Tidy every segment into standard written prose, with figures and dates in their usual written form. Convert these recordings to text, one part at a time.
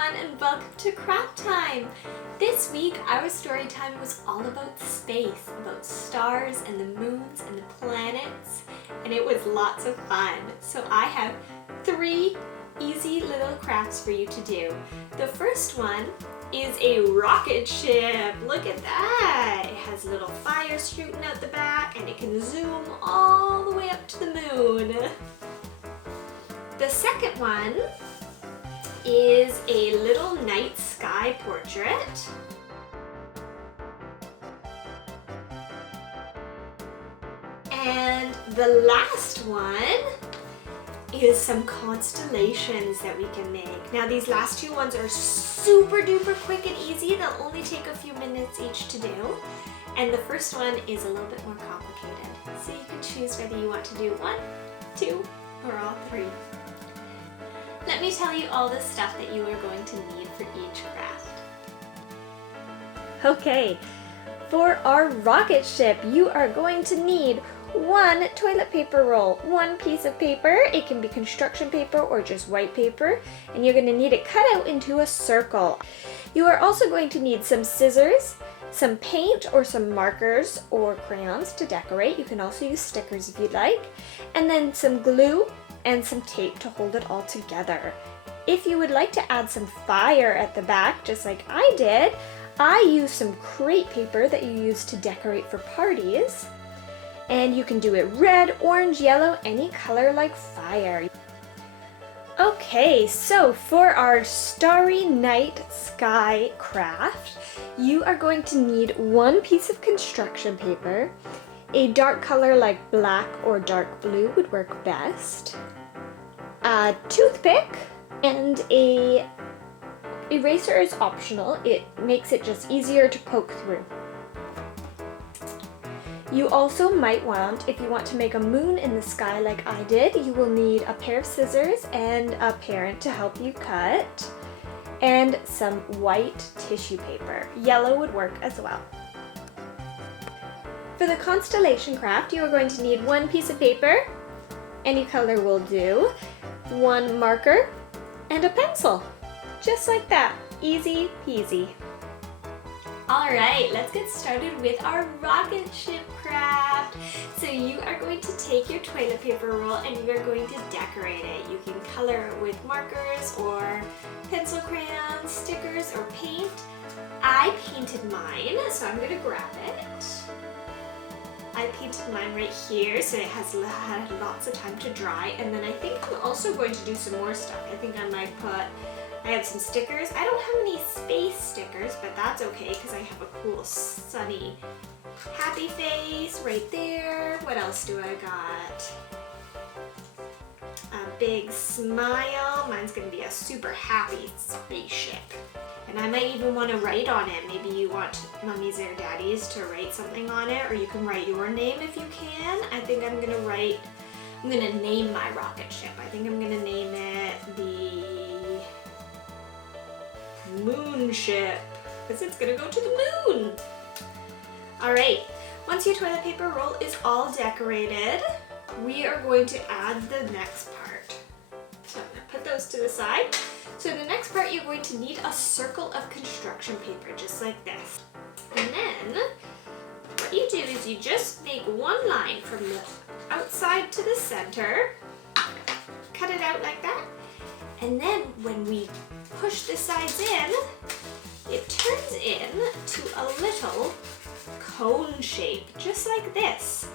everyone, and welcome to Craft Time! This week our story time was all about space, about stars and the moons and the planets, and it was lots of fun. So I have 3 easy little crafts for you to do. The first one is a rocket ship. Look at that! It has little fires shooting out the back and it can zoom all the way up to the moon. The second one is a little night sky portrait. And the last one is some constellations that we can make. Now these last 2 ones are super duper quick and easy. They'll only take a few minutes each to do. And the first one is a little bit more complicated. So you can choose whether you want to do 1, 2, or all 3. Let me tell you all the stuff that you are going to need for each craft. Okay, for our rocket ship, you are going to need 1 toilet paper roll, 1 piece of paper. It can be construction paper or just white paper, and you're going to need it cut out into a circle. You are also going to need some scissors, some paint or some markers or crayons to decorate. You can also use stickers if you'd like, and then some glue and some tape to hold it all together. If you would like to add some fire at the back, just like I did, I used some crepe paper that you use to decorate for parties. And you can do it red, orange, yellow, any color like fire. Okay, so for our starry night sky craft, you are going to need 1 piece of construction paper. A dark color like black or dark blue would work best. A toothpick and a eraser is optional. It makes it just easier to poke through. You also might want, if you want to make a moon in the sky like I did, you will need a pair of scissors and a parent to help you cut, and some white tissue paper. Yellow would work as well. For the constellation craft, you are going to need 1 piece of paper, any color will do, 1 marker, and a pencil. Just like that, easy peasy. Alright, let's get started with our rocket ship craft. So you are going to take your toilet paper roll and you are going to decorate it. You can color it with markers or pencil crayons, stickers, or paint. I painted mine, so I'm going to grab it. I painted mine right here, so it has had lots of time to dry. And then I think I'm also going to do some more stuff. I think I might I have some stickers. I don't have any space stickers, but that's okay because I have a cool sunny happy face right there. What else do I got? A big smile. Mine's going to be a super happy spaceship. And I might even want to write on it. Maybe you want mummies or daddies to write something on it, or you can write your name if you can. I think I'm going to name my rocket ship. I think I'm going to name it the Moon Ship, because it's going to go to the moon. Alright, once your toilet paper roll is all decorated, we are going to add the next part. So I'm going to put those to the side. So the next part, you're going to need a circle of construction paper, just like this. And then, what you do is you just make 1 line from the outside to the center, cut it out like that, and then when we push the sides in, it turns into a little cone shape, just like this.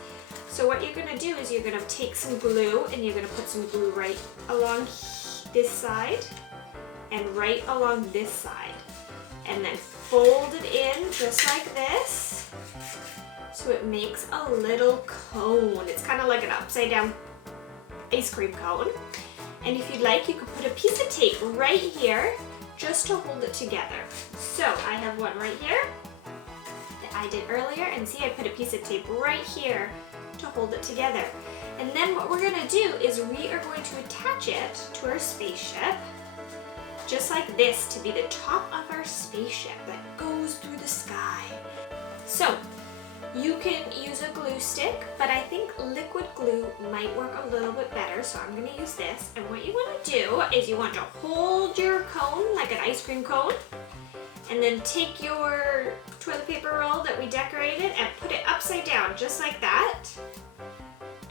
So what you're going to do is you're going to take some glue and you're going to put some glue right along this side and right along this side, and then fold it in just like this, so it makes a little cone. It's kind of like an upside down ice cream cone. And if you'd like, you could put a piece of tape right here just to hold it together. So I have one right here that I did earlier, and see, I put a piece of tape right here to hold it together. And then what we're going to do is we are going to attach it to our spaceship, just like this, to be the top of our spaceship that goes through the sky. So You can use a glue stick, but I think liquid glue might work a little bit better, so I'm gonna use this. And what you wanna do is you want to hold your cone like an ice cream cone, and then take your toilet paper roll that we decorated and put it upside down, just like that.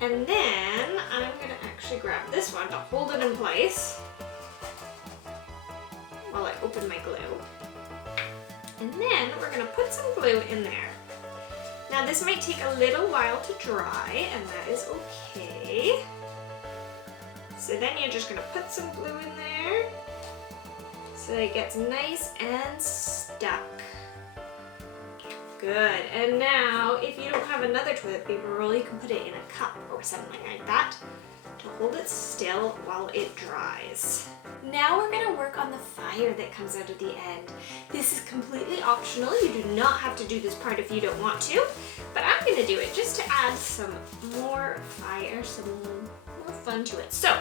And then I'm gonna actually grab this one to hold it in place while I open my glue. And then we're gonna put some glue in there. Now this might take a little while to dry, and that is okay. So then you're just gonna put some glue in there so that it gets nice and stuck. Good. And now if you don't have another toilet paper roll, you can put it in a cup or something like that to hold it still while it dries. Now we're going to work on the fire that comes out at the end. This is completely optional. You do not have to do this part if you don't want to, but I'm going to do it just to add some more fire, some more fun to it. So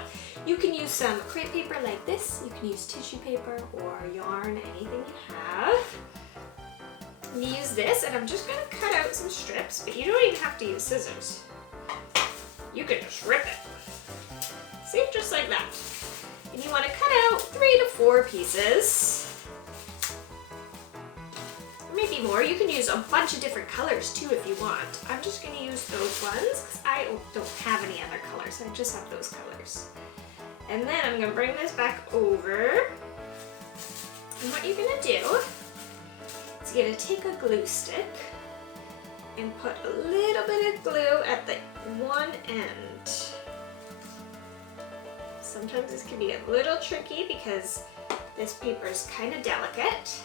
you can use some crepe paper like this. You can use tissue paper or yarn, anything you have. You use this, and I'm just going to cut out some strips, but you don't even have to use scissors. You can just rip it. See, just like that. And you want to cut out 3 to 4 pieces. Or maybe more. You can use a bunch of different colors too if you want. I'm just going to use those ones because I don't have any other colors. I just have those colors. And then I'm going to bring this back over. And what you're going to do is you're going to take a glue stick and put a little bit of glue at the one end. Sometimes this can be a little tricky because this paper is kind of delicate.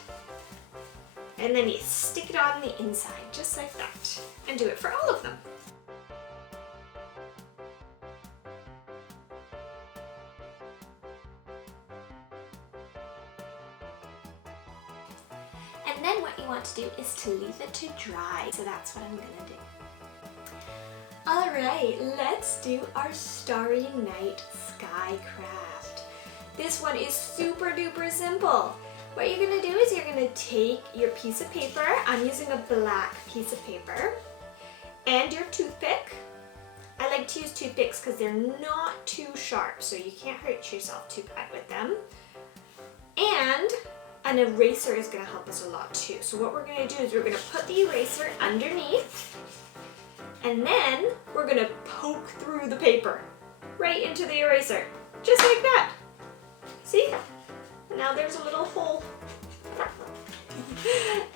And then you stick it on the inside, just like that. And do it for all of them. And then what you want to do is to leave it to dry. So that's what I'm gonna do. All right, let's do our Starry Night Sky craft. This one is super duper simple. What you're gonna do is you're gonna take your piece of paper, I'm using a black piece of paper, and your toothpick. I like to use toothpicks because they're not too sharp, so you can't hurt yourself too bad with them. And an eraser is gonna help us a lot too. So what we're gonna do is we're gonna put the eraser underneath, and then we're gonna poke through the paper right into the eraser, just like that. See? Now there's a little hole.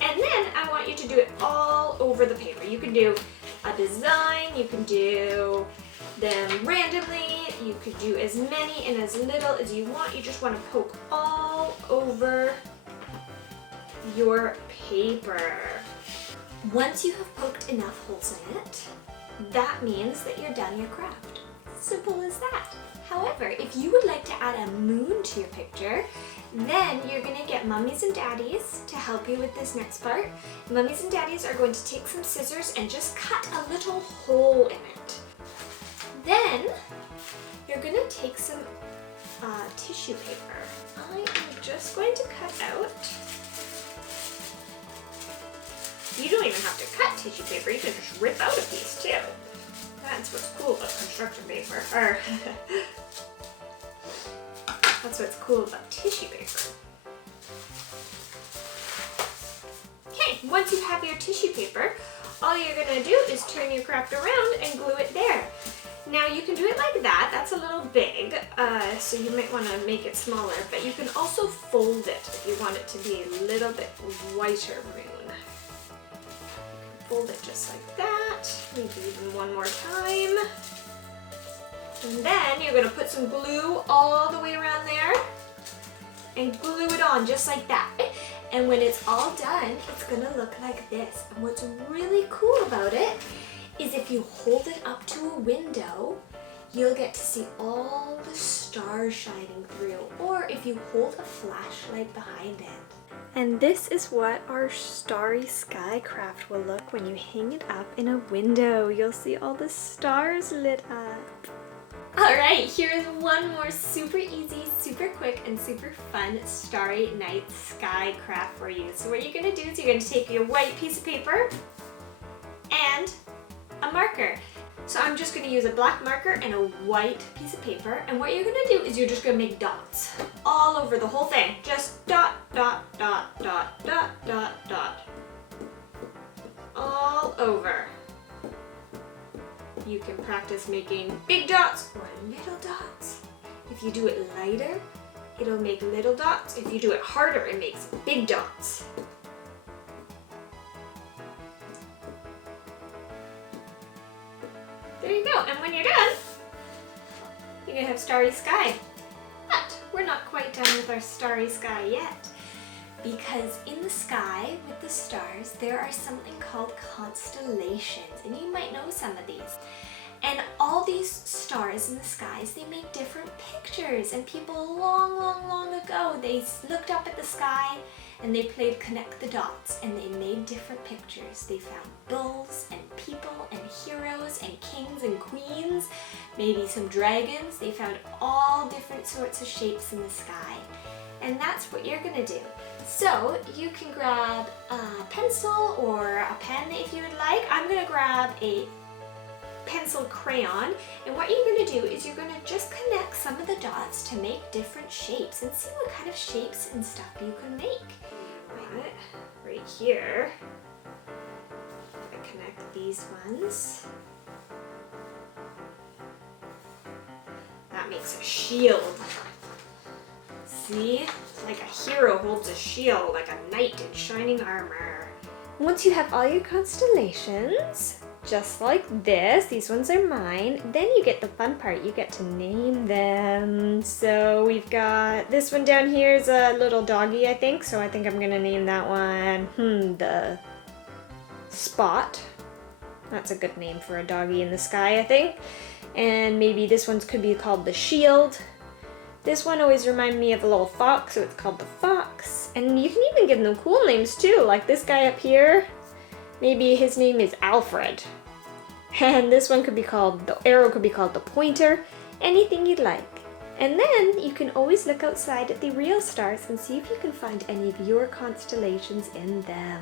And then I want you to do it all over the paper. You can do a design, you can do them randomly, you could do as many and as little as you want. You just want to poke all over your paper. Once you have poked enough holes in it, that means that you're done your craft. Simple as that. However, if you would like to add a moon to your picture, then you're going to get mummies and daddies to help you with this next part. Mummies and daddies are going to take some scissors and just cut a little hole in it. Then you're going to take some tissue paper. I am just going to cut out. You don't even have to cut tissue paper, you can just rip out a piece too. That's what's cool about construction paper. Or that's what's cool about tissue paper. Okay, once you have your tissue paper, all you're gonna do is turn your craft around and glue it there. Now you can do it like that, that's a little big, so you might wanna make it smaller, but you can also fold it if you want it to be a little bit whiter moon. Fold it just like that, maybe even one more time. And then you're gonna put some glue all the way around there and glue it on just like that. And when it's all done, it's gonna look like this. And what's really cool about it is if you hold it up to a window, you'll get to see all the stars shining through. Or if you hold a flashlight behind it. And this is what our Starry Sky craft will look when you hang it up in a window. You'll see all the stars lit up. Alright, here's one more super easy, super quick, and super fun Starry Night Sky craft for you. So what you're going to do is you're going to take your white piece of paper and a marker. So I'm just going to use a black marker and a white piece of paper, and what you're going to do is you're just going to make dots all over the whole thing. Just dot, dot, dot, dot, dot, dot, dot. All over. You can practice making big dots or little dots. If you do it lighter, it'll make little dots. If you do it harder, it makes big dots. There you go, and when you're done, you're gonna have starry sky. But we're not quite done with our starry sky yet, because in the sky with the stars, there are something called constellations, and you might know some of these. And all these stars in the skies, they make different pictures, and people long, long, long ago, they looked up at the sky and they played connect the dots, and they made different pictures. They found bulls and people and heroes and kings and queens, maybe some dragons. They found all different sorts of shapes in the sky. And that's what you're gonna do. So you can grab a pencil or a pen if you would like. I'm gonna grab a pencil crayon, and what you're going to do is you're going to just connect some of the dots to make different shapes and see what kind of shapes and stuff you can make. Right here, I connect these ones. That makes a shield. See? Like a hero holds a shield, like a knight in shining armor. Once you have all your constellations, just like this, these ones are mine, then you get the fun part, you get to name them. So we've got this one down here is a little doggy, I think, so I think I'm gonna name that one, the Spot. That's a good name for a doggy in the sky, I think. And maybe this one could be called the Shield. This one always reminds me of a little fox, so it's called the Fox. And you can even give them cool names too, like this guy up here. Maybe his name is Alfred. And this one could be called, the arrow could be called the Pointer. Anything you'd like. And then you can always look outside at the real stars and see if you can find any of your constellations in them.